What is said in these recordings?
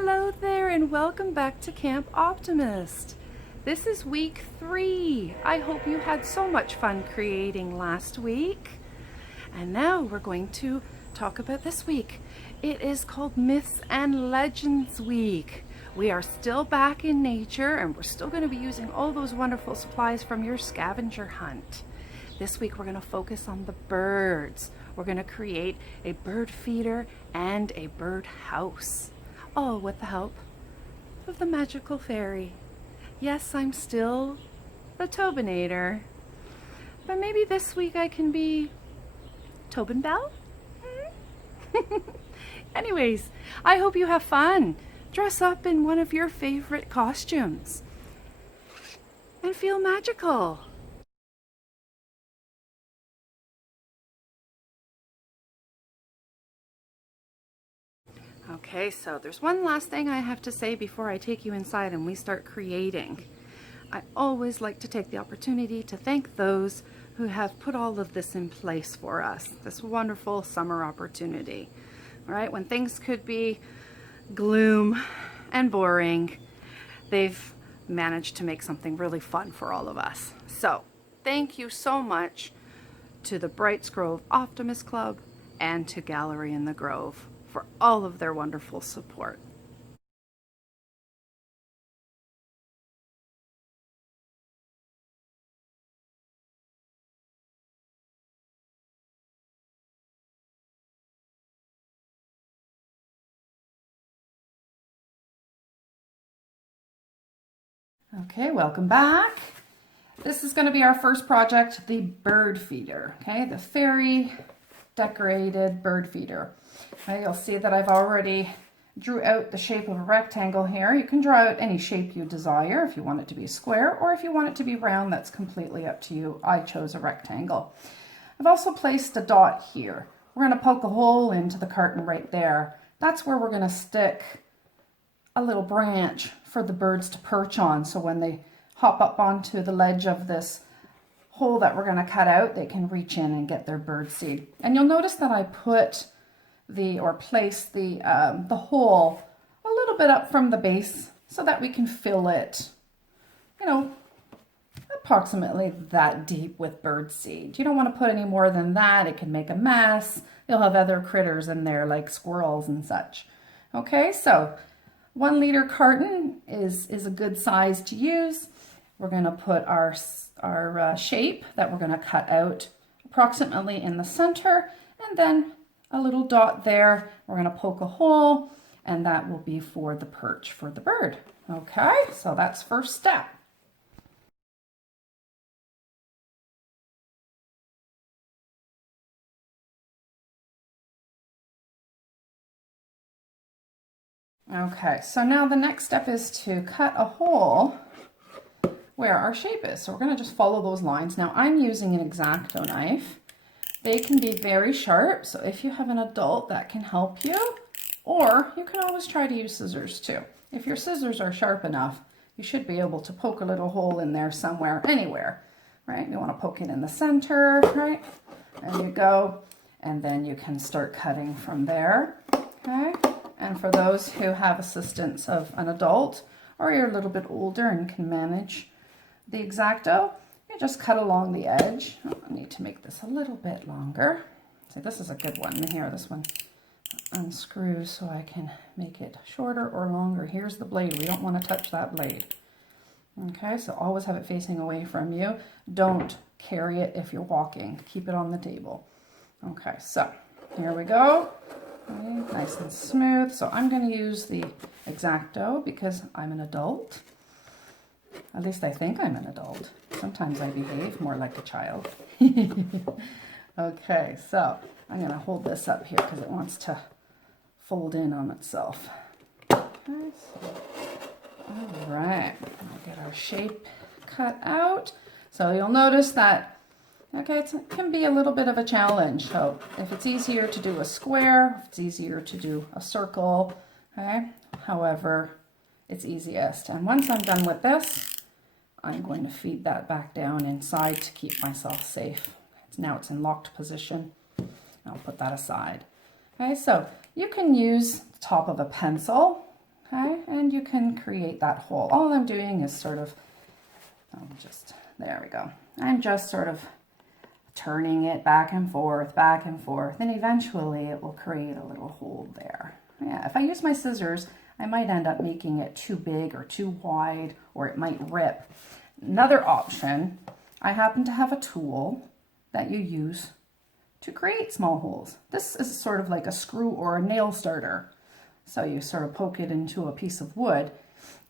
Hello there and welcome back to Camp Optimist. This is week 3. I hope you had so much fun creating last week. And now we're going to talk about this week. It is called Myths and Legends Week. We are still back in nature and we're still going to be using all those wonderful supplies from your scavenger hunt. This week we're going to focus on the birds. We're going to create a bird feeder and a bird house, all with the help of the magical fairy. Yes, I'm still the Tobin-ator, but maybe this week I can be Tobin Bell? Anyways, I hope you have fun. Dress up in one of your favorite costumes and feel magical. Okay, so there's one last thing I have to say before I take you inside and we start creating. I always like to take the opportunity to thank those who have put all of this in place for us, this wonderful summer opportunity. All right, when things could be gloom and boring, they've managed to make something really fun for all of us. So thank you so much to the Brights Grove Optimist Club and to Gallery in the Grove for all of their wonderful support. Okay, welcome back. This is going to be our first project, the bird feeder. Okay, the fairy decorated bird feeder. Okay, you'll see that I've already drew out the shape of a rectangle here. You can draw out any shape you desire, if you want it to be a square or if you want it to be round, that's completely up to you. I chose a rectangle. I've also placed a dot here. We're going to poke a hole into the carton right there. That's where we're going to stick a little branch for the birds to perch on, so when they hop up onto the ledge of this hole that we're going to cut out, they can reach in and get their bird seed. And you'll notice that I put placed the hole a little bit up from the base so that we can fill it, approximately that deep with bird seed. You don't want to put any more than that. It can make a mess. You'll have other critters in there like squirrels and such. Okay, so 1 liter carton is a good size to use. We're going to put our shape that we're going to cut out approximately in the center, and then a little dot there. We're going to poke a hole, and that will be for the perch for the bird. Okay, so that's first step. Okay, so now the next step is to cut a hole where our shape is. So we're going to just follow those lines. Now I'm using an X-Acto knife. They can be very sharp, so if you have an adult, that can help you. Or you can always try to use scissors too. If your scissors are sharp enough, you should be able to poke a little hole in there somewhere, anywhere, right? You want to poke it in the center, right? There you go. And then you can start cutting from there, okay? And for those who have assistance of an adult, or you're a little bit older and can manage the X-Acto, you just cut along the edge. Oh, I need to make this a little bit longer. See, this is a good one here. This one unscrews so I can make it shorter or longer. Here's the blade. We don't want to touch that blade. Okay, so always have it facing away from you. Don't carry it if you're walking. Keep it on the table. Okay, so here we go. Okay, nice and smooth. So I'm going to use the X-Acto because I'm an adult. At least I think I'm an adult. Sometimes I behave more like a child. Okay, so I'm going to hold this up here because it wants to fold in on itself. Okay, so, all right, we'll get our shape cut out. So you'll notice that, okay, it can be a little bit of a challenge. So if it's easier to do a square, if it's easier to do a circle, okay, however it's easiest. And once I'm done with this, I'm going to feed that back down inside to keep myself safe. Now it's in locked position. I'll put that aside. Okay, so you can use the top of a pencil, Okay, and you can create that hole. All I'm doing is sort of, there we go. I'm just sort of turning it back and forth, and eventually it will create a little hole there. Yeah, if I use my scissors, I might end up making it too big or too wide, or it might rip. Another option, I happen to have a tool that you use to create small holes. This is sort of like a screw or a nail starter. So you sort of poke it into a piece of wood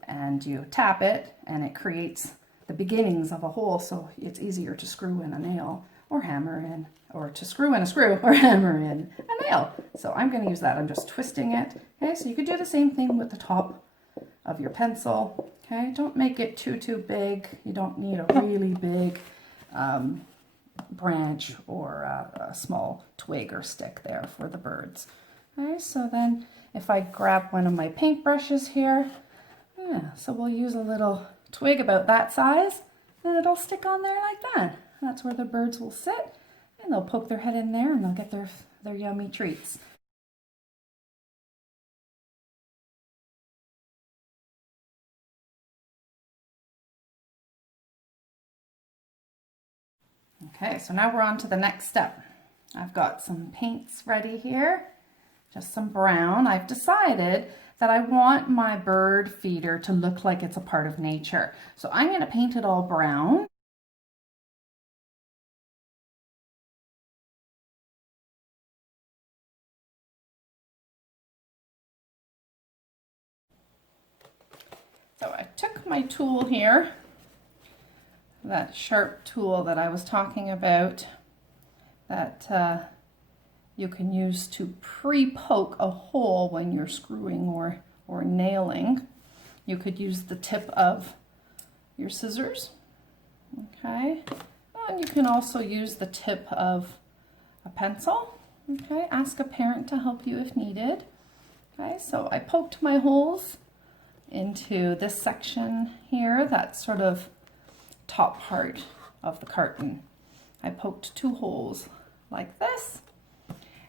and you tap it and it creates the beginnings of a hole, so it's easier to screw in a nail or hammer in, or to screw in a screw or hammer in a nail. So I'm going to use that. I'm just twisting it. Okay, so you could do the same thing with the top of your pencil. Okay, don't make it too big. You don't need a really big branch or a small twig or stick there for the birds. Okay, so then if I grab one of my paintbrushes here, yeah, so we'll use a little twig about that size, and it'll stick on there like that. That's where the birds will sit, and they'll poke their head in there and they'll get their yummy treats. Okay, so now we're on to the next step. I've got some paints ready here, just some brown. I've decided that I want my bird feeder to look like it's a part of nature. So I'm going to paint it all brown. So I took my tool here, that sharp tool that I was talking about, that you can use to pre-poke a hole when you're screwing or nailing. You could use the tip of your scissors, okay? And you can also use the tip of a pencil, okay? Ask a parent to help you if needed. Okay, so I poked my holes into this section here, that sort of top part of the carton. I poked 2 holes like this,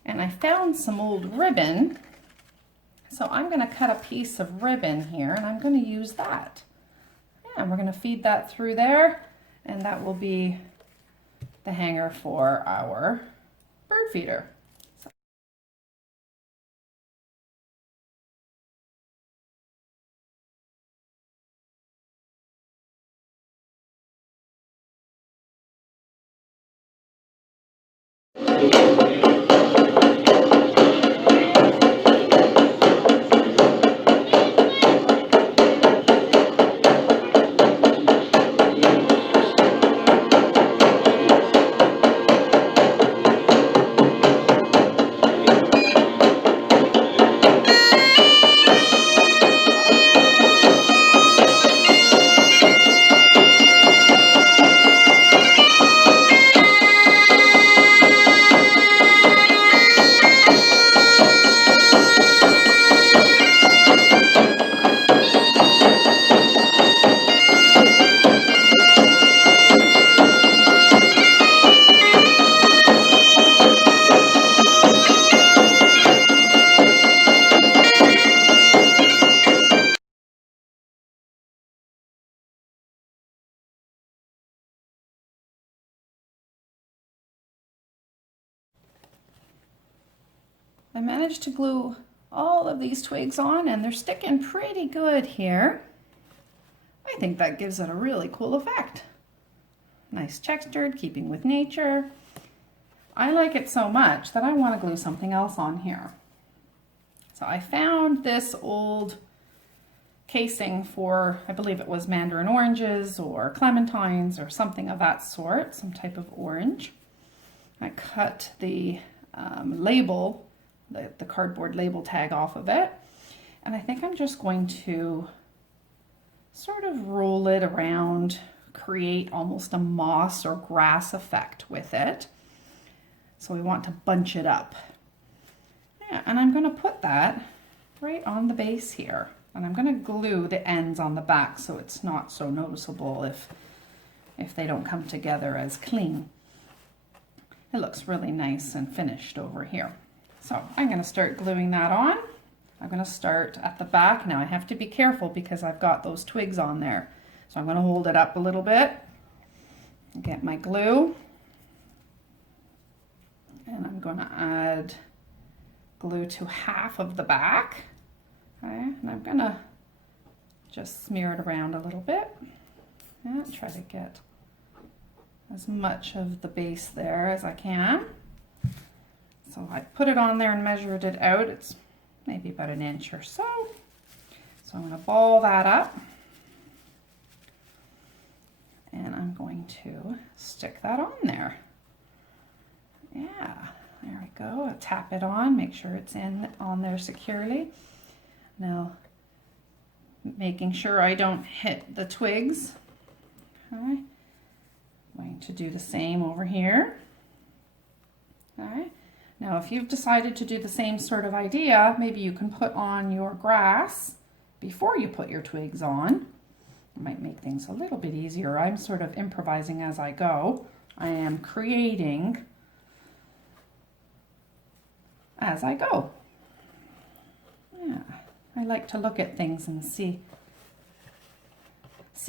and I found some old ribbon. So I'm going to cut a piece of ribbon here, and I'm going to use that. And we're going to feed that through there, and that will be the hanger for our bird feeder. I managed to glue all of these twigs on, and they're sticking pretty good here. I think that gives it a really cool effect. Nice textured, keeping with nature. I like it so much that I want to glue something else on here. So I found this old casing for, I believe it was mandarin oranges or clementines or something of that sort, some type of orange. I cut the label, the cardboard label tag off of it, and I think I'm just going to sort of roll it around, create almost a moss or grass effect with it. So we want to bunch it up. Yeah, and I'm going to put that right on the base here, and I'm going to glue the ends on the back so it's not so noticeable if they don't come together as clean. It looks really nice and finished over here. So I'm going to start gluing that on. I'm going to start at the back. Now I have to be careful because I've got those twigs on there. So I'm going to hold it up a little bit, get my glue, and I'm going to add glue to half of the back. Okay, and I'm going to just smear it around a little bit and try to get as much of the base there as I can. So I put it on there and measured it out. It's maybe about an inch or so. So I'm going to ball that up. And I'm going to stick that on there. Yeah, there we go. I'll tap it on, make sure it's on there securely. Now, making sure I don't hit the twigs. Okay. I'm going to do the same over here. Okay. Now, if you've decided to do the same sort of idea, maybe you can put on your grass before you put your twigs on. It might make things a little bit easier. I'm sort of improvising as I go. I am creating as I go. Yeah, I like to look at things and see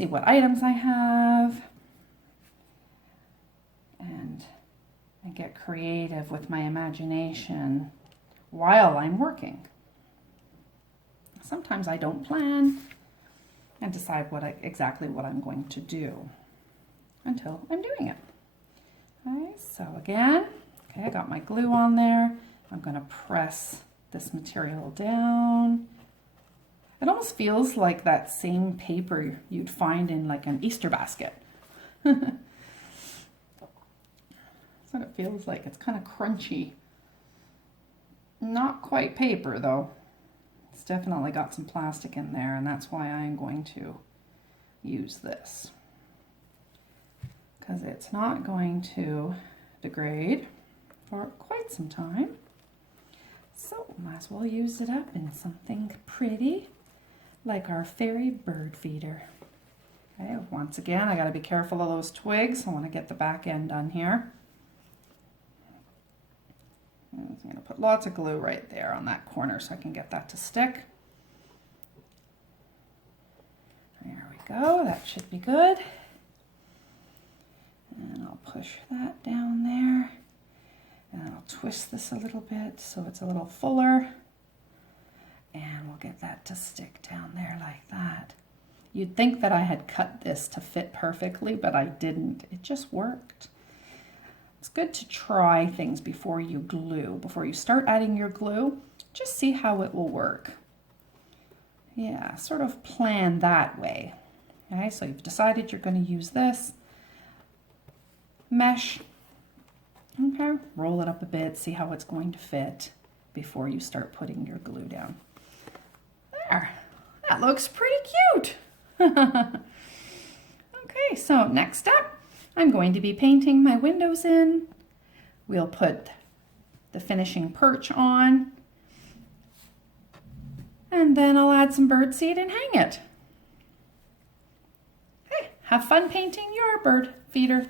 what items I have, and I get creative with my imagination while I'm working. Sometimes I don't plan and decide exactly what I'm going to do until I'm doing it. Okay, so again, okay, I got my glue on there. I'm going to press this material down. It almost feels like that same paper you'd find in like an Easter basket. That's what it feels like. It's kind of crunchy. Not quite paper though. It's definitely got some plastic in there, and that's why I'm going to use this, because it's not going to degrade for quite some time. So might as well use it up in something pretty like our fairy bird feeder. Okay, once again, I got to be careful of those twigs. I want to get the back end done here. I'm going to put lots of glue right there on that corner so I can get that to stick. There we go, that should be good. And I'll push that down there. And I'll twist this a little bit so it's a little fuller. And we'll get that to stick down there like that. You'd think that I had cut this to fit perfectly, but I didn't. It just worked. It's good to try things before you glue. Before you start adding your glue, just see how it will work. Yeah, sort of plan that way. Okay, so you've decided you're going to use this mesh. Okay, roll it up a bit, see how it's going to fit before you start putting your glue down. There, that looks pretty cute. Okay, so next up, I'm going to be painting my windows in. We'll put the finishing perch on, and then I'll add some birdseed and hang it. Hey, have fun painting your bird feeder.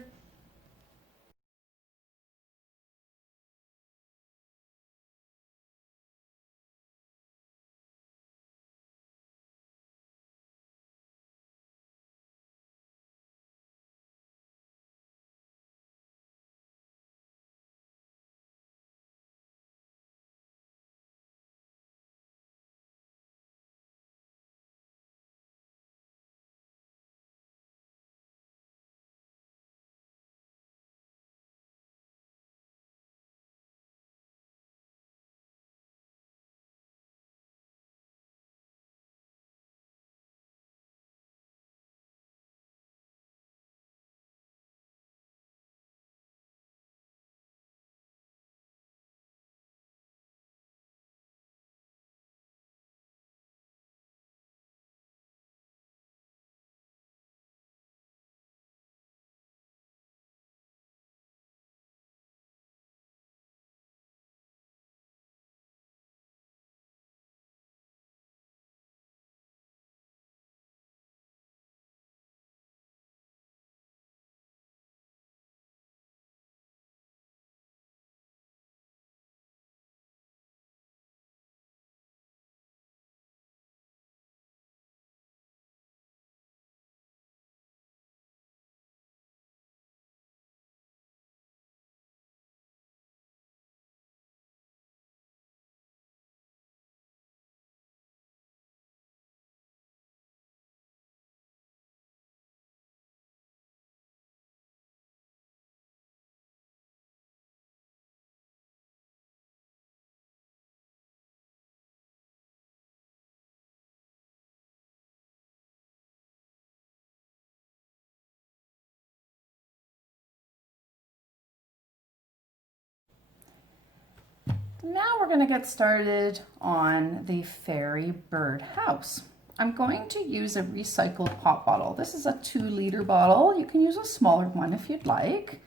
Now we're going to get started on the fairy bird house. I'm going to use a recycled pop bottle. This is a 2-liter bottle. You can use a smaller one if you'd like.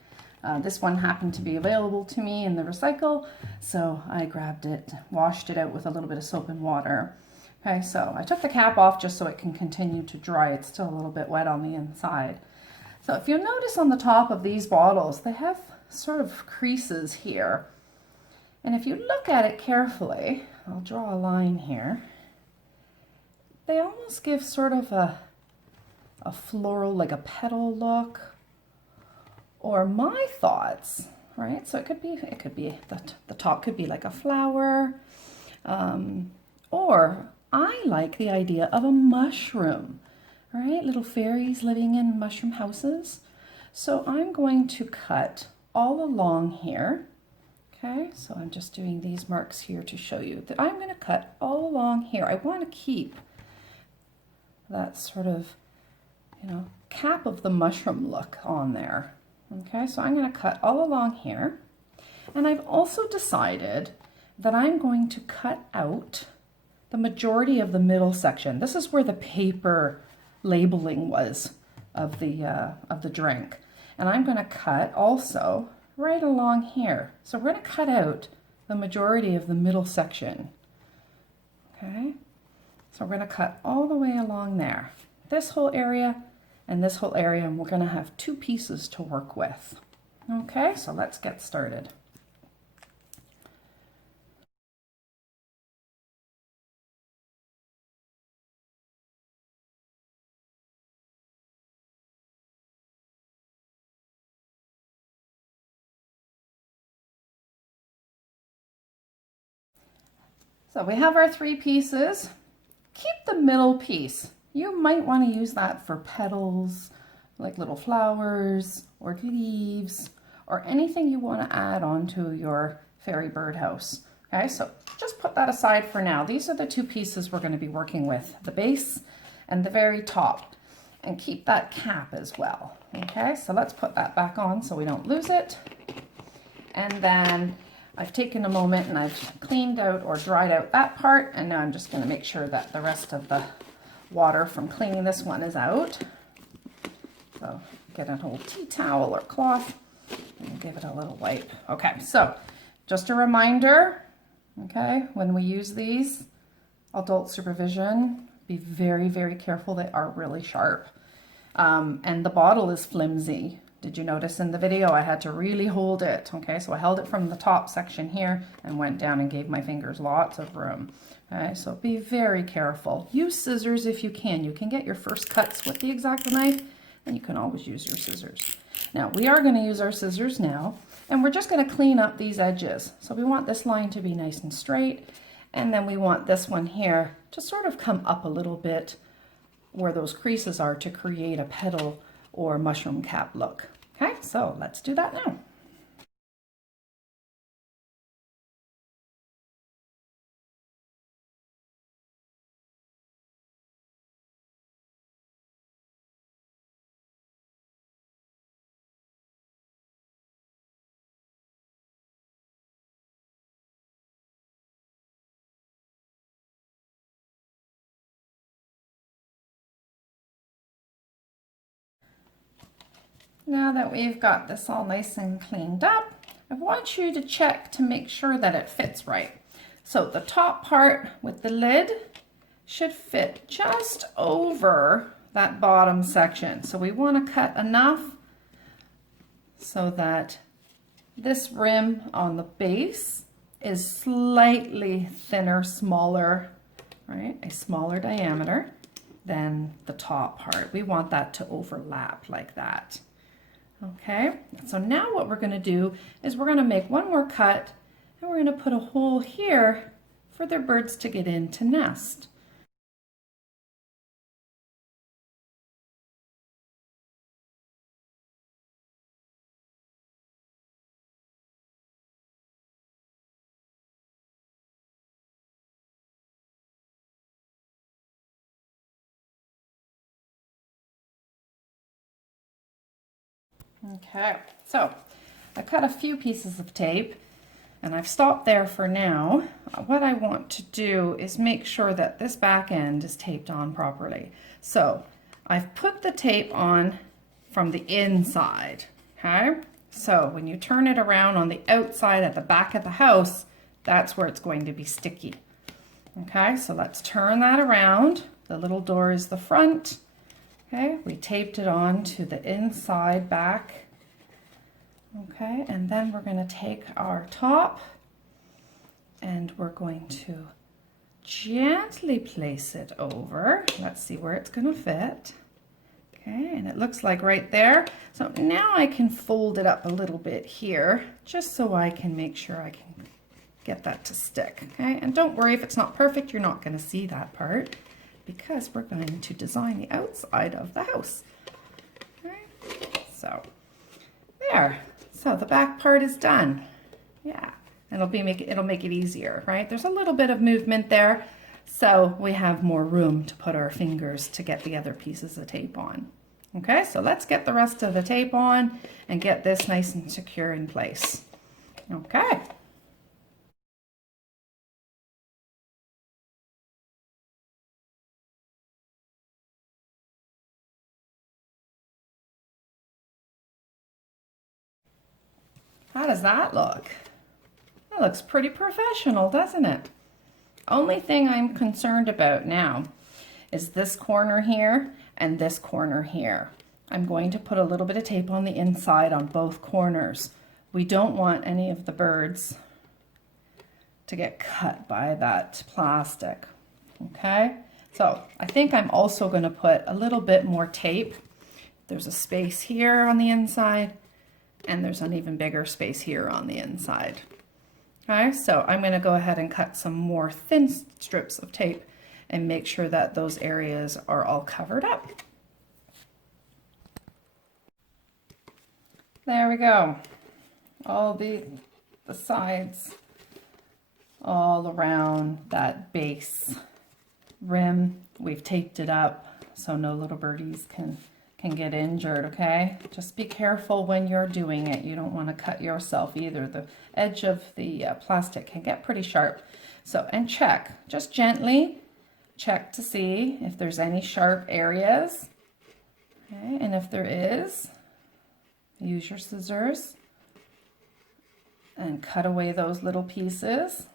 This one happened to be available to me in the recycle, so I grabbed it, washed it out with a little bit of soap and water. Okay, so I took the cap off just so it can continue to dry. It's still a little bit wet on the inside. So if you notice on the top of these bottles, they have sort of creases here. And if you look at it carefully, I'll draw a line here, they almost give sort of a floral, like a petal look, or my thoughts, right? So it could be the top could be like a flower, or I like the idea of a mushroom, right? Little fairies living in mushroom houses. So I'm going to cut all along here. Okay, so I'm just doing these marks here to show you that I'm going to cut all along here. I want to keep that sort of, cap of the mushroom look on there. Okay, so I'm going to cut all along here. And I've also decided that I'm going to cut out the majority of the middle section. This is where the paper labeling was of the drink. And I'm going to cut also right along here. So we're going to cut out the majority of the middle section. Okay, so we're going to cut all the way along there. This whole area and this whole area, and we're going to have 2 pieces to work with. Okay, so let's get started. So we have our 3 pieces. Keep the middle piece. You might want to use that for petals, like little flowers or leaves, or anything you want to add onto your fairy birdhouse. Okay, so just put that aside for now. These are the 2 pieces we're going to be working with, the base and the very top, and keep that cap as well. Okay, so let's put that back on so we don't lose it. And then I've taken a moment and I've cleaned out or dried out that part, and now I'm just going to make sure that the rest of the water from cleaning this one is out. So get an old tea towel or cloth and give it a little wipe. Okay, so just a reminder, okay, when we use these, adult supervision, be very, very careful. They are really sharp. And the bottle is flimsy. Did you notice in the video I had to really hold it? Okay, so I held it from the top section here and went down and gave my fingers lots of room. Okay, so be very careful. Use scissors if you can. You can get your first cuts with the X-Acto knife, and you can always use your scissors. Now we are going to use our scissors now, and we're just going to clean up these edges. So we want this line to be nice and straight, and then we want this one here to sort of come up a little bit where those creases are to create a petal or mushroom cap look. Okay, so let's do that now. Now that we've got this all nice and cleaned up, I want you to check to make sure that it fits right. So the top part with the lid should fit just over that bottom section. So we want to cut enough so that this rim on the base is slightly thinner, smaller, right? A smaller diameter than the top part. We want that to overlap like that. Okay, so now what we're going to do is we're going to make one more cut, and we're going to put a hole here for their birds to get in to nest. Okay, so I cut a few pieces of tape, And I've stopped there for now. What I want to do is make sure that this back end is taped on properly. So I've put the tape on from the inside, okay? So when you turn it around on the outside at the back of the house, that's where it's going to be sticky. Okay, so let's turn that around. The little door is the front. Okay, we taped it on to the inside back. Okay, and then we're going to take our top and we're going to gently place it over. Let's see where it's going to fit. Okay, and it looks like right there. So now I can fold it up a little bit here, just so I can make sure I can get that to stick. Okay, and don't worry if it's not perfect, you're not going to see that part because we're going to design the outside of the house. Okay, so there. So the back part is done. Yeah, it'll make it easier, right? There's a little bit of movement there, so we have more room to put our fingers to get the other pieces of tape on. Okay, so let's get the rest of the tape on and get this nice and secure in place. Okay. How does that look? That looks pretty professional, doesn't it? Only thing I'm concerned about now is this corner here and this corner here. I'm going to put a little bit of tape on the inside on both corners. We don't want any of the birds to get cut by that plastic. Okay, so I think I'm also going to put a little bit more tape. There's a space here on the inside and there's an even bigger space here on the inside. Okay, so I'm going to go ahead and cut some more thin strips of tape and make sure that those areas are all covered up. There we go. All the sides all around that base rim. We've taped it up so no little birdies can get injured, okay? Just be careful when you're doing it. You don't want to cut yourself either. The edge of the plastic can get pretty sharp. So, and check, just gently check to see if there's any sharp areas. Okay, and if there is, use your scissors and cut away those little pieces.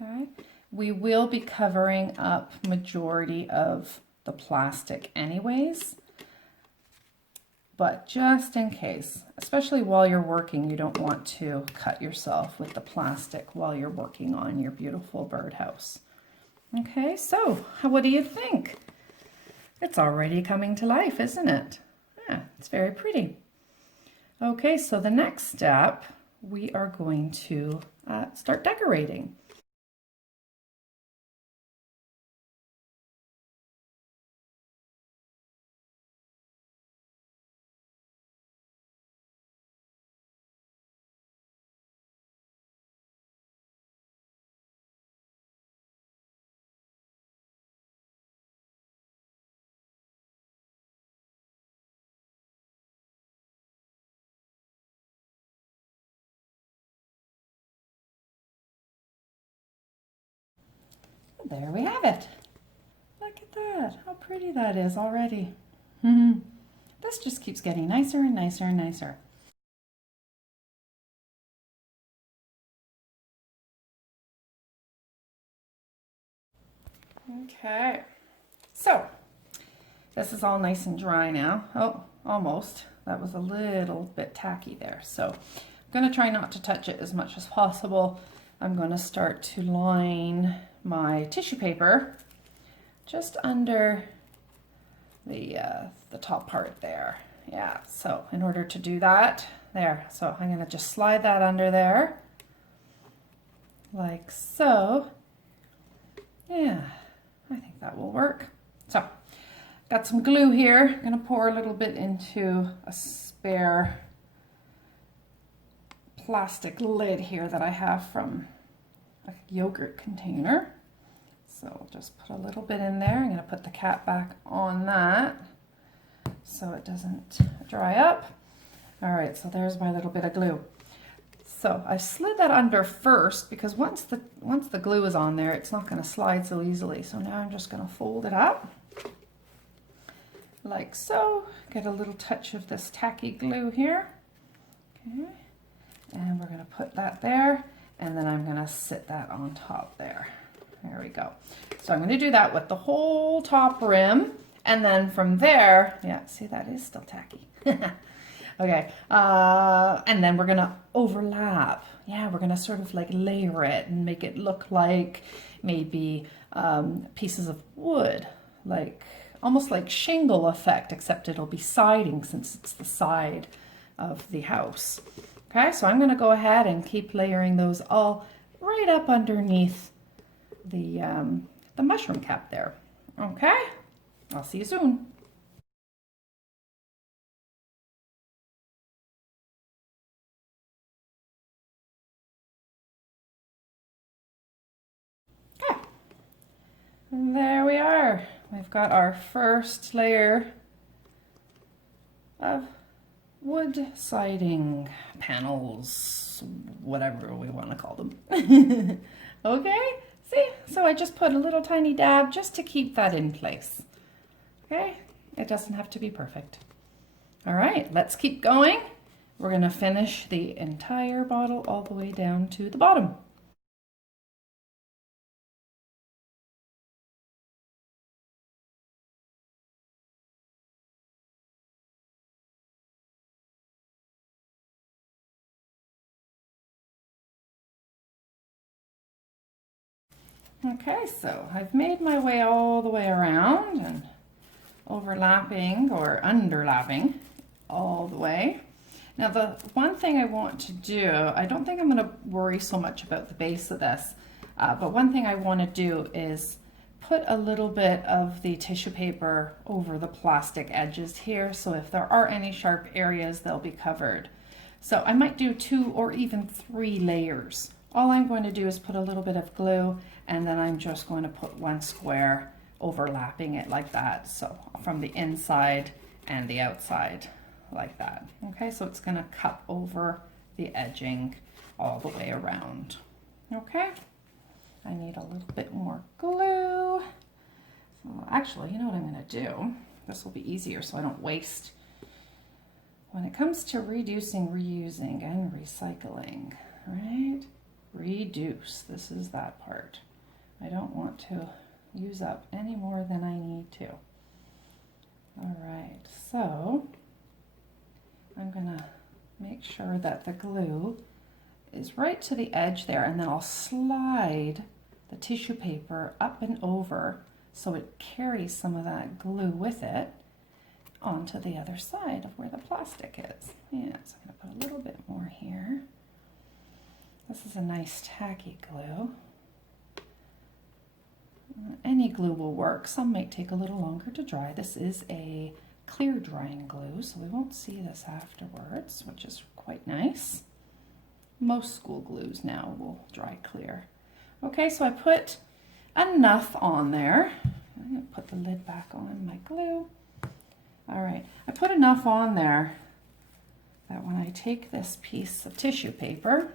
Okay, we will be covering up majority of the plastic anyways. But just in case, especially while you're working, you don't want to cut yourself with the plastic while you're working on your beautiful birdhouse. Okay, so what do you think? It's already coming to life, isn't it? Yeah, it's very pretty. Okay, so the next step, we are going to start decorating. There we have it. Look at that, how pretty that is already. This just keeps getting nicer and nicer and nicer. Okay, so this is all nice and dry now. Oh, almost. That was a little bit tacky there. So I'm going to try not to touch it as much as possible. I'm going to start to line my tissue paper just under the top part there. Yeah, so in order to do that, there. So I'm going to just slide that under there like so. Yeah, I think that will work. So got some glue here. I'm going to pour a little bit into a spare plastic lid here that I have from a yogurt container. So I'll just put a little bit in there. I'm going to put the cap back on that so it doesn't dry up. All right, so there's my little bit of glue. So I slid that under first because once the glue is on there, it's not going to slide so easily. So now I'm just going to fold it up like so. Get a little touch of this tacky glue here. Okay. And we're going to put that there, and then I'm going to sit that on top there. There we go. So I'm going to do that with the whole top rim, and then from there, yeah, see, that is still tacky. Okay, and then we're going to overlap. Yeah, we're going to sort of like layer it and make it look like maybe pieces of wood, like almost like shingle effect, except it'll be siding since it's the side of the house. Okay, so I'm going to go ahead and keep layering those all right up underneath the mushroom cap there. Okay, I'll see you soon. Okay, and there we are. We've got our first layer of wood siding panels, whatever we want to call them. Okay, see, so I just put a little tiny dab just to keep that in place. Okay, it doesn't have to be perfect. All right, let's keep going. We're going to finish the entire bottle all the way down to the bottom. Okay, so I've made my way all the way around and overlapping or underlapping all the way. Now the one thing I want to do, I don't think I'm going to worry so much about the base of this, but one thing I want to do is put a little bit of the tissue paper over the plastic edges here, so if there are any sharp areas, they'll be covered. So I might do 2 or even 3 layers. All I'm going to do is put a little bit of glue, and then I'm just going to put one square overlapping it like that. So from the inside and the outside like that. Okay, so it's going to cut over the edging all the way around. Okay, I need a little bit more glue. So actually, you know what I'm going to do? This will be easier so I don't waste. When it comes to reducing, reusing, and recycling, right? Reduce, this is that part. I don't want to use up any more than I need to. All right, so I'm gonna make sure that the glue is right to the edge there, and then I'll slide the tissue paper up and over so it carries some of that glue with it onto the other side of where the plastic is. Yeah, so I'm gonna put a little bit more here. This is a nice tacky glue. Any glue will work. Some might take a little longer to dry. This is a clear drying glue, so we won't see this afterwards, which is quite nice. Most school glues now will dry clear. Okay, so I put enough on there. I'm going to put the lid back on my glue. All right, I put enough on there that when I take this piece of tissue paper,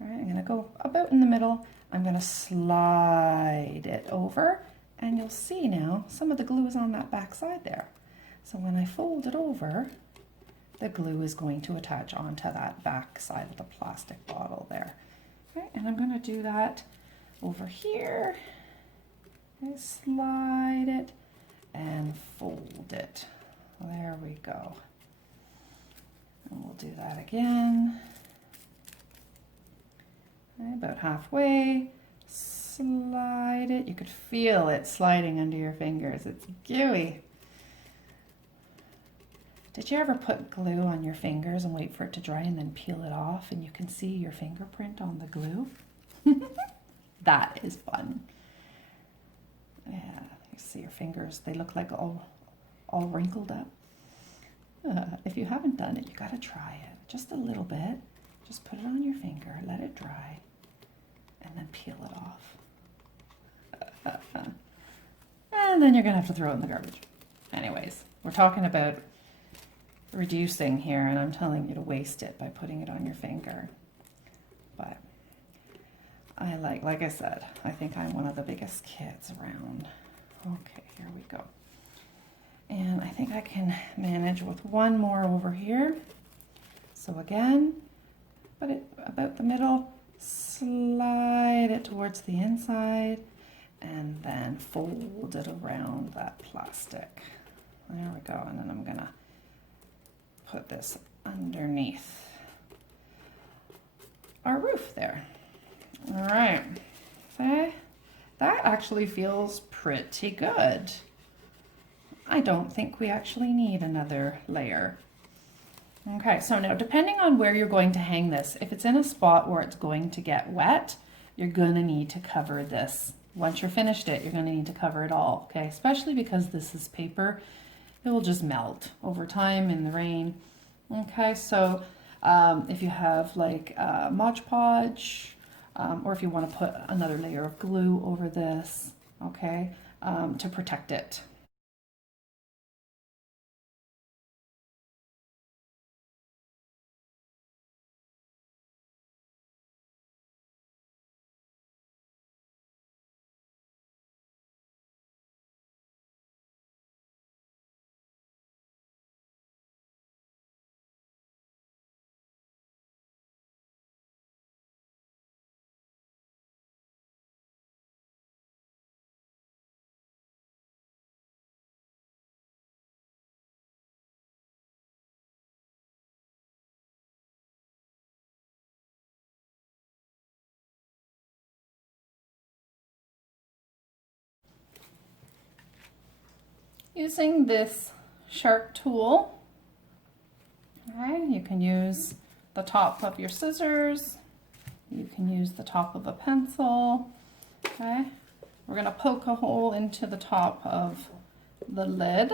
all right, I'm going to go about in the middle. I'm going to slide it over, and you'll see now some of the glue is on that back side there. So when I fold it over, the glue is going to attach onto that back side of the plastic bottle there. Okay, and I'm going to do that over here. Okay, slide it and fold it. There we go. And we'll do that again. Okay, about halfway, slide it. You could feel it sliding under your fingers. It's gooey. Did you ever put glue on your fingers and wait for it to dry and then peel it off and you can see your fingerprint on the glue? That is fun. Yeah, you see your fingers, they look like all wrinkled up. If you haven't done it, you gotta try it. Just a little bit. Just put it on your finger, let it dry, and then peel it off. And then you're gonna have to throw it in the garbage. Anyways, we're talking about reducing here, and I'm telling you to waste it by putting it on your finger. but I like I said, I think I'm one of the biggest kids around. Okay, here we go. And I think I can manage with one more over here. So again, put it about the middle, slide it towards the inside, and then fold it around that plastic. There we go, and then I'm gonna put this underneath our roof there. All right, okay. That actually feels pretty good. I don't think we actually need another layer. Okay, so now depending on where you're going to hang this, if it's in a spot where it's going to get wet, you're gonna need to cover this. Once you're finished it, you're gonna need to cover it all, okay? Especially because this is paper, it will just melt over time in the rain. Okay, so if you have like Mod Podge, or if you want to put another layer of glue over this, okay, to protect it. Using this sharp tool, okay, you can use the top of your scissors, you can use the top of a pencil, okay. We're going to poke a hole into the top of the lid.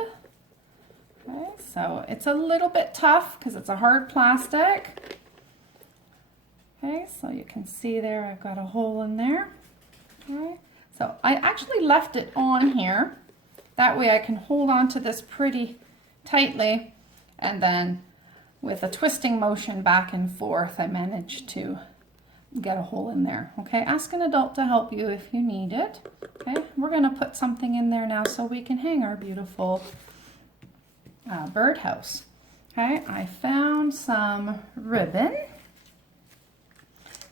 Okay, so it's a little bit tough because it's a hard plastic. Okay, so you can see there I've got a hole in there. Okay, so I actually left it on here. That way I can hold on to this pretty tightly, and then with a twisting motion back and forth, I managed to get a hole in there. Okay, ask an adult to help you if you need it. Okay, we're gonna put something in there now so we can hang our beautiful birdhouse. Okay, I found some ribbon,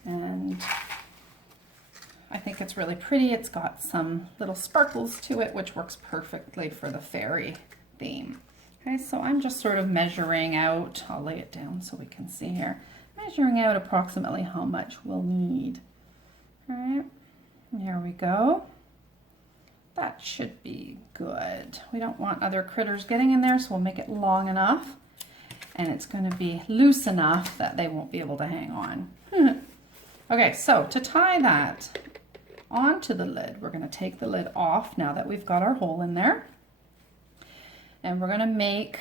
and I think it's really pretty. It's got some little sparkles to it, which works perfectly for the fairy theme. Okay, so I'm just sort of measuring out, I'll lay it down so we can see here, measuring out approximately how much we'll need. All right, there we go. That should be good. We don't want other critters getting in there, so we'll make it long enough, and it's going to be loose enough that they won't be able to hang on. Okay, so to tie that onto the lid, we're going to take the lid off now that we've got our hole in there, and we're going to make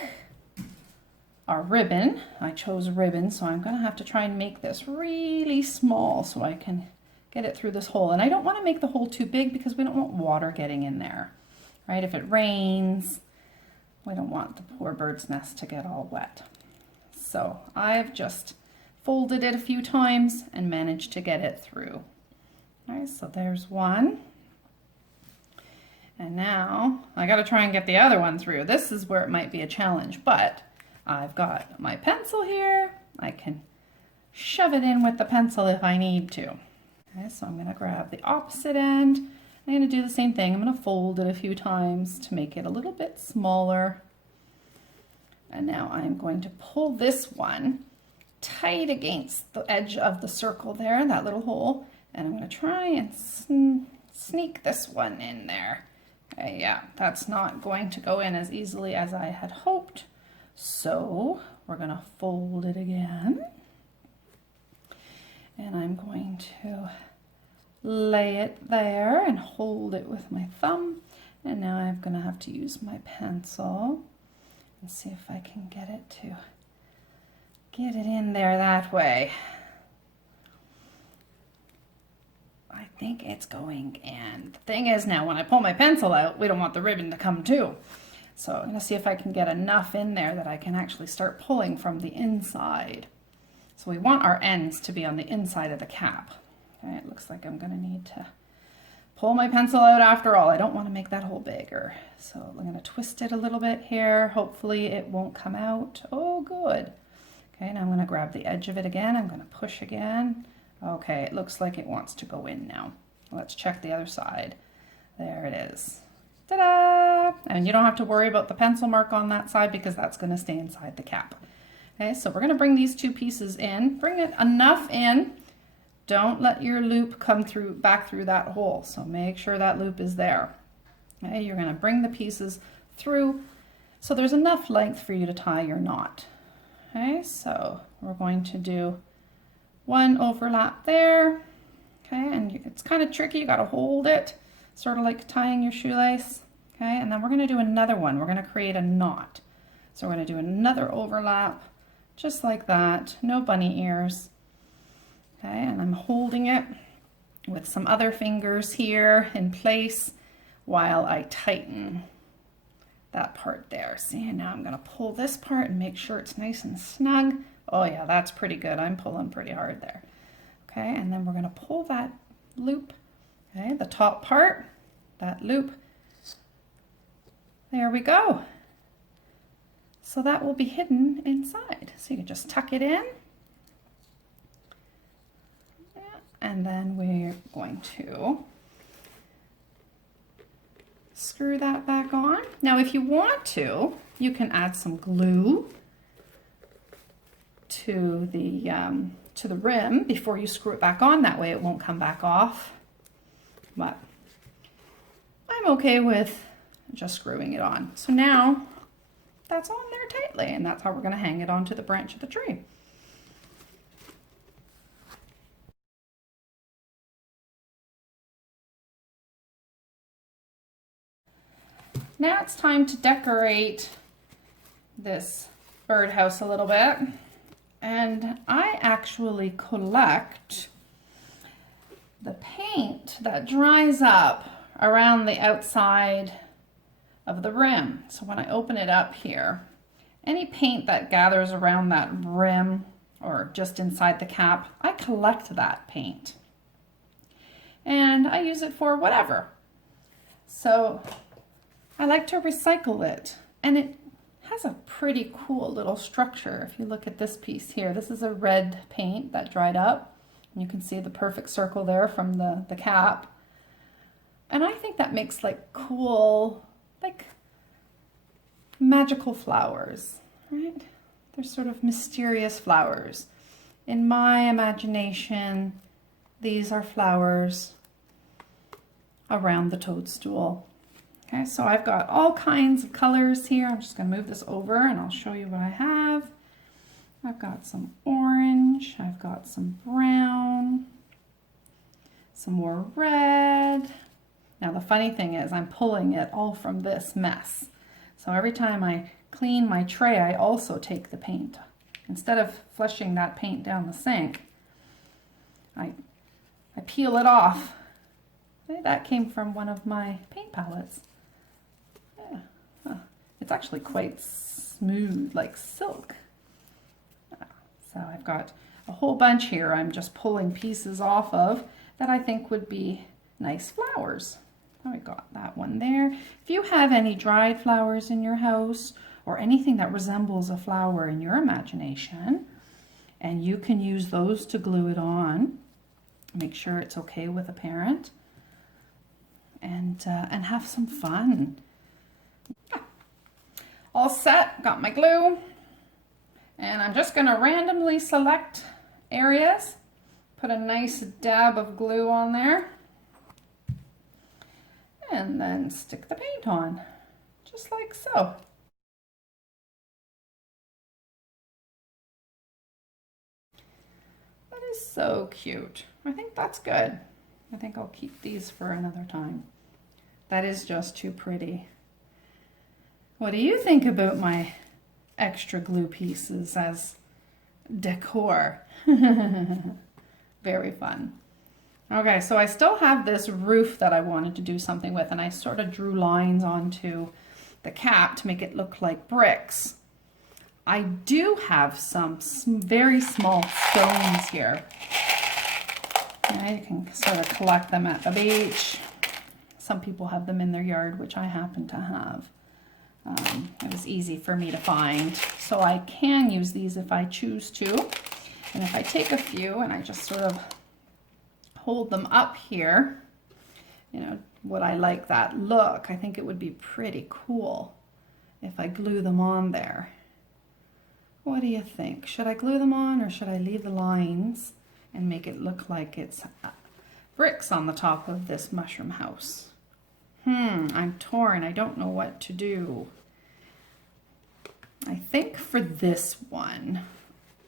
our ribbon. I chose ribbon, so I'm going to have to try and make this really small so I can get it through this hole. And I don't want to make the hole too big because we don't want water getting in there, right? If it rains, we don't want the poor bird's nest to get all wet. So I've just folded it a few times and managed to get it through. All right, so there's one. And now I got to try and get the other one through. This is where it might be a challenge, but I've got my pencil here. I can shove it in with the pencil if I need to. Okay, so I'm going to grab the opposite end. I'm going to do the same thing. I'm going to fold it a few times to make it a little bit smaller. And now I'm going to pull this one tight against the edge of the circle there, that little hole. And I'm going to try and sneak this one in there. Okay, yeah, that's not going to go in as easily as I had hoped. So we're going to fold it again. And I'm going to lay it there and hold it with my thumb. And now I'm going to have to use my pencil and see if I can get it in there that way. I think it's going in. The thing is now when I pull my pencil out, we don't want the ribbon to come too. So I'm going to see if I can get enough in there that I can actually start pulling from the inside. So we want our ends to be on the inside of the cap. Okay, it looks like I'm going to need to pull my pencil out after all. I don't want to make that hole bigger. So I'm going to twist it a little bit here. Hopefully it won't come out. Oh, good. Okay, now I'm going to grab the edge of it again. I'm going to push again. Okay, it looks like it wants to go in now. Let's check the other side. There it is. Ta-da! And you don't have to worry about the pencil mark on that side because that's going to stay inside the cap. Okay, so we're going to bring these two pieces in. Bring it enough in. Don't let your loop come through back through that hole. So make sure that loop is there. Okay, you're going to bring the pieces through so there's enough length for you to tie your knot. Okay, so we're going to do one overlap there. Okay, and it's kind of tricky. You got to hold it, sort of like tying your shoelace. Okay, and then we're going to do another one. We're going to create a knot. So we're going to do another overlap, just like that. No bunny ears. Okay, and I'm holding it with some other fingers here in place while I tighten that part there. See, and now I'm going to pull this part and make sure it's nice and snug. Oh yeah, that's pretty good. I'm pulling pretty hard there. Okay, and then we're going to pull that loop, okay, the top part, that loop. There we go. So that will be hidden inside. So you can just tuck it in. And then we're going to screw that back on. Now, if you want to, you can add some glue to the rim before you screw it back on. That way it won't come back off. But I'm okay with just screwing it on. So now that's on there tightly, and that's how we're going to hang it onto the branch of the tree. Now it's time to decorate this birdhouse a little bit. And I actually collect the paint that dries up around the outside of the rim. So when I open it up here, any paint that gathers around that rim or just inside the cap, I collect that paint. And I use it for whatever. So I like to recycle it, and it has a pretty cool little structure. If you look at this piece here, this is a red paint that dried up. And you can see the perfect circle there from the cap. And I think that makes like cool, like magical flowers, right? They're sort of mysterious flowers. In my imagination, these are flowers around the toadstool. Okay, so I've got all kinds of colors here. I'm just going to move this over and I'll show you what I have. I've got some orange, I've got some brown, some more red. Now the funny thing is I'm pulling it all from this mess. So every time I clean my tray, I also take the paint. Instead of flushing that paint down the sink, I peel it off. That came from one of my paint palettes. It's actually quite smooth, like silk. So I've got a whole bunch here I'm just pulling pieces off of that I think would be nice flowers. Oh, we got that one there. If you have any dried flowers in your house or anything that resembles a flower in your imagination, and you can use those to glue it on, make sure it's okay with a parent, and have some fun. All set, got my glue, and I'm just going to randomly select areas, put a nice dab of glue on there, and then stick the paint on, just like so. That is so cute. I think that's good. I think I'll keep these for another time. That is just too pretty. What do you think about my extra glue pieces as decor? Very fun. Okay, so I still have this roof that I wanted to do something with, and I sort of drew lines onto the cap to make it look like bricks. I do have some very small stones here. Yeah, you can sort of collect them at the beach. Some people have them in their yard, which I happen to have. It was easy for me to find, so I can use these if I choose to. And if I take a few and I just sort of hold them up here, you know, would I like that look? I think it would be pretty cool if I glue them on there. What do you think? Should I glue them on, or should I leave the lines and make it look like it's bricks on the top of this mushroom house? I'm torn. I don't know what to do. I think for this one,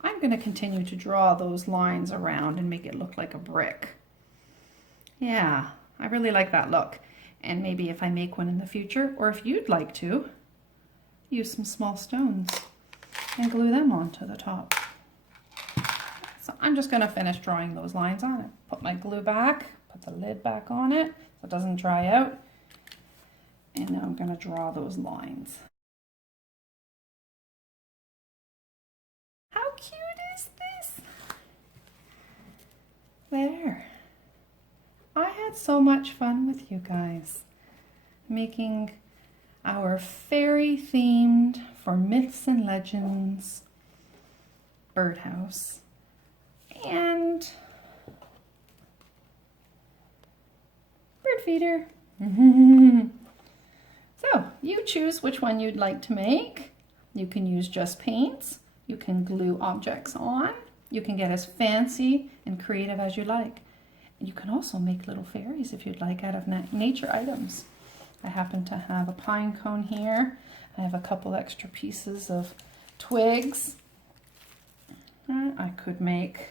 I'm going to continue to draw those lines around and make it look like a brick. Yeah, I really like that look. And maybe if I make one in the future, or if you'd like to, use some small stones and glue them onto the top. So I'm just going to finish drawing those lines on it. Put my glue back, put the lid back on it so it doesn't dry out. And now I'm going to draw those lines. How cute is this? There. I had so much fun with you guys making our fairy themed for myths and legends birdhouse. And bird feeder. So you choose which one you'd like to make. You can use just paints. You can glue objects on. You can get as fancy and creative as you like. And you can also make little fairies if you'd like out of nature items. I happen to have a pine cone here. I have a couple extra pieces of twigs. I could make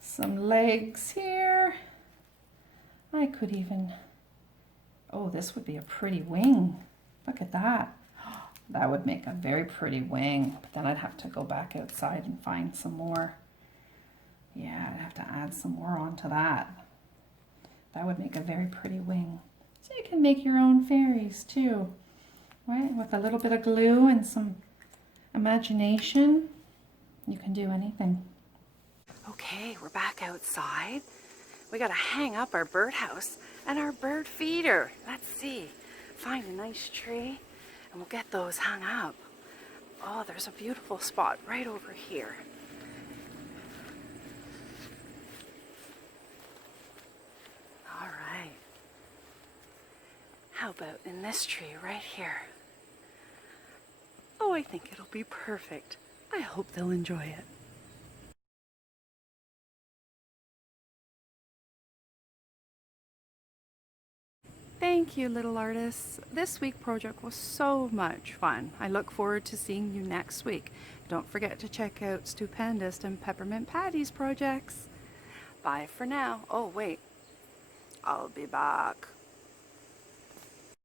some legs here. I could even, oh, this would be a pretty wing. Look at that. That would make a very pretty wing, but then I'd have to go back outside and find some more. Yeah, I'd have to add some more onto that. That would make a very pretty wing. So you can make your own fairies too, right? With a little bit of glue and some imagination, you can do anything. Okay, we're back outside. We gotta hang up our birdhouse and our bird feeder. Let's see, find a nice tree and we'll get those hung up. Oh, there's a beautiful spot right over here. All right. How about in this tree right here? Oh, I think it'll be perfect. I hope they'll enjoy it. Thank you, little artists. This week's project was so much fun. I look forward to seeing you next week. Don't forget to check out Stupendist and Peppermint Patty's projects. Bye for now. Oh, wait. I'll be back.